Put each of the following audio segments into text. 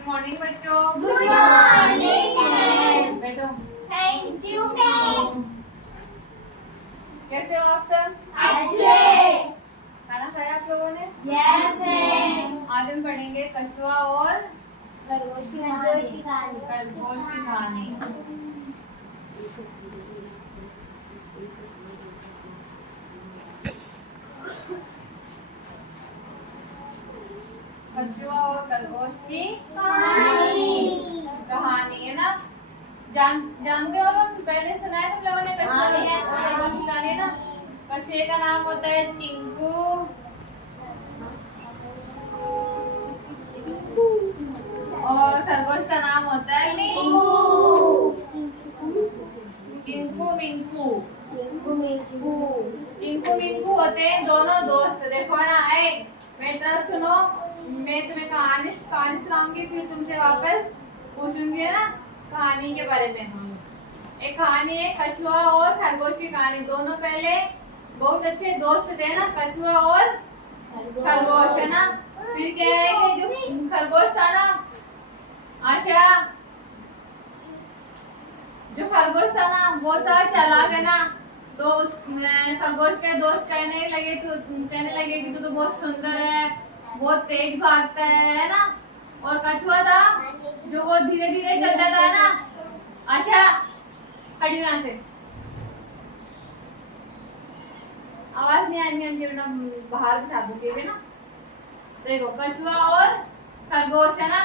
Good morning बच्चों। Good morning. बैठो। Thank you ma'am. कैसे हो आप सब? अच्छे। खाना खाया आप लोगों ने? Yes ma'am. आज हम पढ़ेंगे कछुआ और खरगोश की कहानी। कछुआ और खरगोश की कहानी। कहानी है ना। जानते हो तुम? पहले सुना है तुम लोगों ने कछुआ और खरगोश की कहानी ना। कछुए का नाम होता है चिंकू और खरगोश का नाम होता है मिंकू। चिंकू मिंकू। चिंकू मिंकू होते हैं दोनों दोस्त। देखो ना, मेरी तरफ सुनो। मैं तुम्हें कहानी सुनाऊंगी, फिर तुमसे वापस पूछूंगी ना कहानी के बारे में। एक कहानी है कछुआ और खरगोश की कहानी। दोनों पहले बहुत अच्छे दोस्त थे ना, कछुआ और खरगोश, है ना। फिर क्या है कि जो खरगोश था ना, आशा, जो खरगोश था ना वो था चालाक, है ना। तो उस खरगोश के दोस्त कहने लगे कि तू तो बहुत सुंदर है, बहुत तेज भागता है ना। और कछुआ था जो वो धीरे धीरे चलता था ना। आशा, हट यहाँ से, आवाज नहीं आनी उनके बिना, बाहर बिठा दूंगी भी ना। देखो, कछुआ और खरगोश, है ना।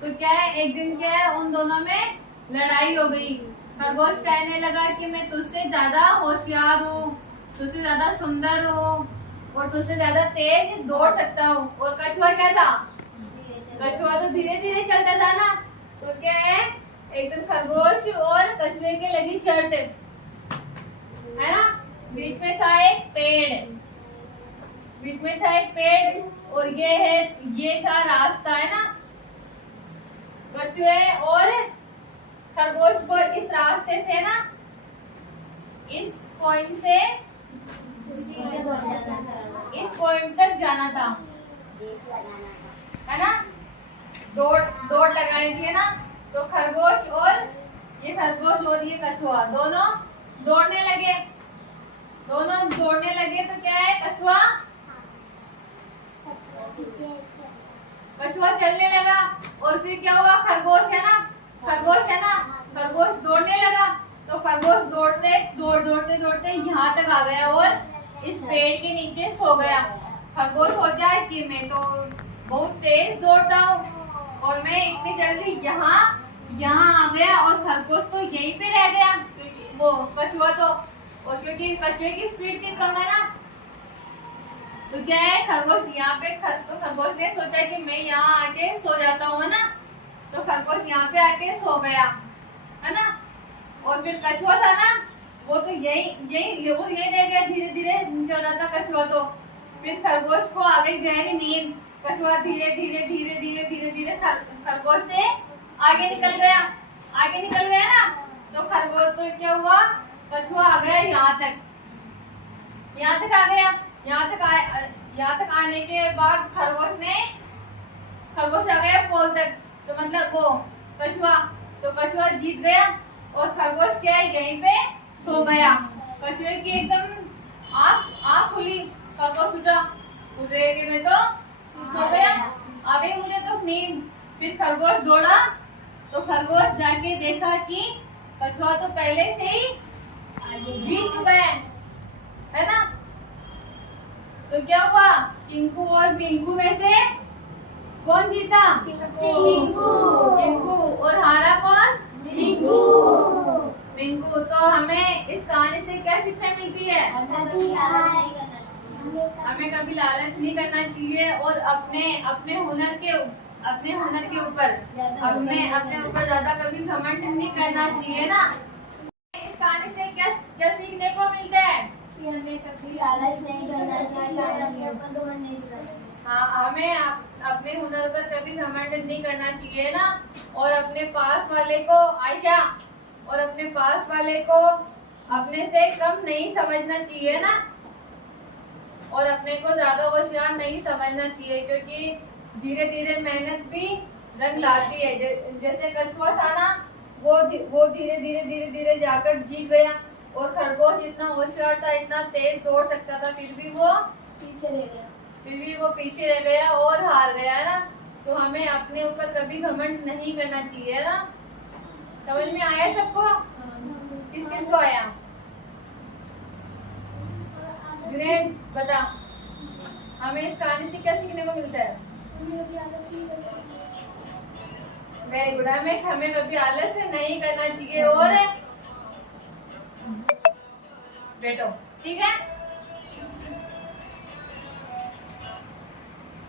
तो क्या है, एक दिन क्या है, उन दोनों में लड़ाई हो गई। खरगोश कहने लगा कि मैं तुझसे ज्यादा होशियार हूँ, तुझसे ज्यादा सुंदर हूँ और तुझसे ज्यादा तेज दौड़ सकता हूँ। और कछुआ क्या था? कछुआ तो धीरे धीरे चलता था ना। तो क्या है, एक दिन खरगोश और कछुए की लगी शर्त, है ना। बीच में था एक पेड़ और ये था रास्ता, है ना। कछुए और खरगोश को इस रास्ते से ना, इस पॉइंट से इस पॉइंट तक जाना था, है ना। दौड़ लगानी थी, है ना। तो खरगोश और ये कछुआ दोनों दौड़ने लगे। तो क्या है, कछुआ चलने लगा। और फिर क्या हुआ, खरगोश है ना, खरगोश दौड़ने लगा। तो खरगोश दौड़ते यहाँ तक आ गया और इस पेड़ के नीचे सो गया। खरगोश सोचा है कि मैं तो बहुत तेज दौड़ता हूँ और मैं इतनी जल्दी यहाँ आ गया, और खरगोश तो यहीं पे रह गया, वो कछुआ तो। और क्योंकि कछुए की स्पीड की कम है ना, तो क्या है, खरगोश यहाँ पे तो खरगोश ने सोचा कि मैं यहाँ आके सो जाता हूँ, है ना। तो खरगोश यहाँ पे आके सो गया, है ना। और फिर कछुआ था ना, वो तो यही रह गया, धीरे धीरे चल रहा था कछुआ तो। फिर खरगोश को आ गई गहरी नींद। कछुआ धीरे धीरे खरगोश से आगे निकल गया ना। तो खरगोश तो क्या हुआ, कछुआ आ गया यहाँ तक आ गया। यहाँ तक आने के बाद खरगोश आ गया पोल तक। तो मतलब वो कछुआ जीत गया और खरगोश क्या है, यहीं पे सो गया। कछुए की एकदम आँख खुली। खरगोश उठे कि मैं तो सो गया, आ गई मुझे तो नींद। फिर खरगोश दौड़ा, तो खरगोश जाके देखा कि कछुआ तो पहले से ही जीत चुका है ना। तो क्या हुआ, चिंकू और मिंकू में से कौन जीता? चिंकू। और हारा कौन? मिंकू। तो हमें इस कहानी से क्या शिक्षा मिलती है? हमें कभी लालच नहीं करना चाहिए और अपने हुनर के ऊपर ज्यादा कभी घमंड नहीं करना चाहिए ना। इस कहानी से क्या सीखने को मिलता है? हमें कभी लालच नहीं करना चाहिए और अपने ऊपर घमंड नहीं करना चाहिए। हाँ, हमें अपने हुनर पर कभी घमंड नहीं करना चाहिए ना। और अपने पास वाले को अपने से कम नहीं समझना चाहिए ना। और अपने को ज्यादा होशियार नहीं समझना चाहिए, क्योंकि धीरे धीरे मेहनत भी रंग लाती है। जैसे कछुआ था ना, वो धीरे धीरे धीरे धीरे जाकर जीत गया, और खरगोश इतना होशियार था, इतना तेज दौड़ सकता था, फिर भी वो पीछे रह गया और हार गया, है ना। तो हमें अपने ऊपर कभी घमंड नहीं करना चाहिए, है ना। समझ में आया सबको? किस किस को आया? जुनैद बता, हमें इस कहानी से क्या सीखने को मिलता है? Very good. हमें कभी आलस नहीं करना चाहिए। और बैठो, ठीक है।